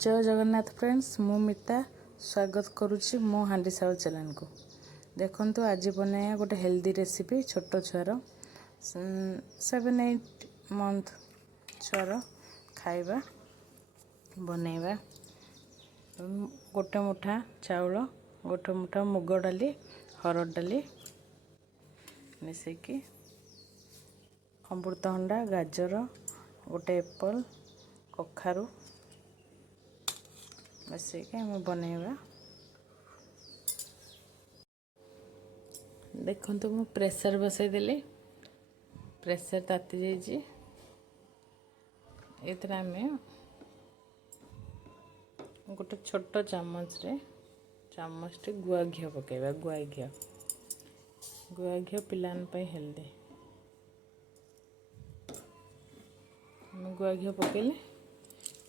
जय जगन्नाथ फ्रेंड्स, मु मिता स्वागत करुच्ची मो हांडीशाल चैनल को। देखंतु आज बनाया गोटे हेल्दी रेसिपी छोट छुआर 7-8 मंथ छुआर खाइबा बनैबा। गोटे मुठा चाउल, गोटे मुठा मुग डाली, हरड़ डाली मिसेकी अमृतभंडा, गाजर, गोटे एप्पल, कखारू मिसेकी हम बनैबा। देखंतु मु प्रेशर बसै देली, प्रेशर ताती जाइए। एथरा आम गोटे छोट चामच गुआ घी पकेबा। गुआ घी पिलान पे हेल्दी। गुआ घी पकेले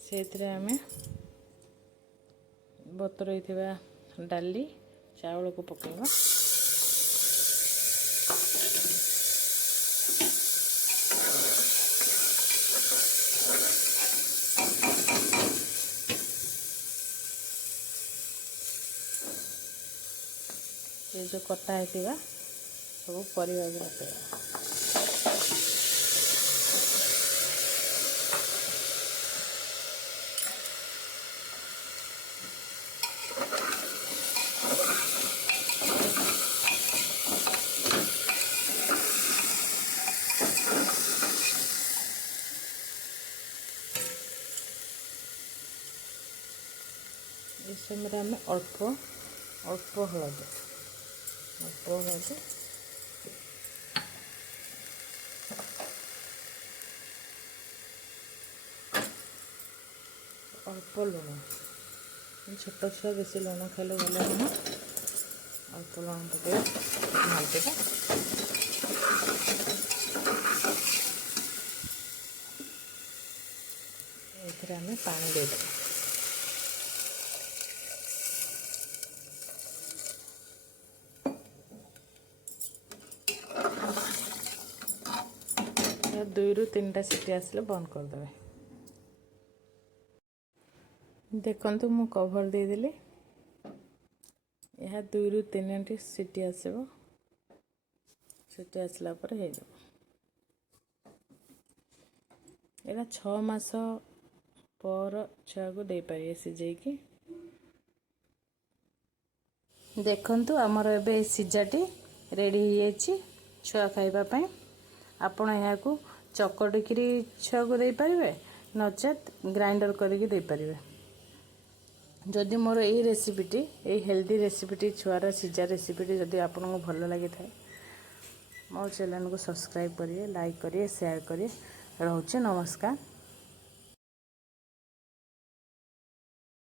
से आम बतुरई डाली चाउल को पकेबा। ये जो कटा है सब परिवा पकेबा। इस समय आम अल्प हलदी अल्प लुण। छोट छुआ बेसी लुण खाइले भल नुह, अल्प लुण पके घाटिबा। ये आम पानी देदेबा। दुई रु 3टा सीटी आसले बंद करदे। देखंतु मु कवर दे देली। यह 2 रु 3 सीटी आसबो। सीटी आसला पर हे जाबो। एला 6 मास पर छुआ को दे पारे सिझेकी। देखंतु हमर एबे सिझाटी रेडी हो जाइए छुआ खाइबा पई। आपण यहाँ को चकटिकी छुआ को दे पारिबे, नचेत ग्राइंडर करके दे पारिबे। जदि मोर ये रेसिपीटी, ये हेल्दी रेसिपीटी छुआर सीझा रेसिपीटी जदि आपको भल लगी था मो चैनल को सब्सक्राइब करिए, लाइक करिए, शेयर करिए। रोचे नमस्कार।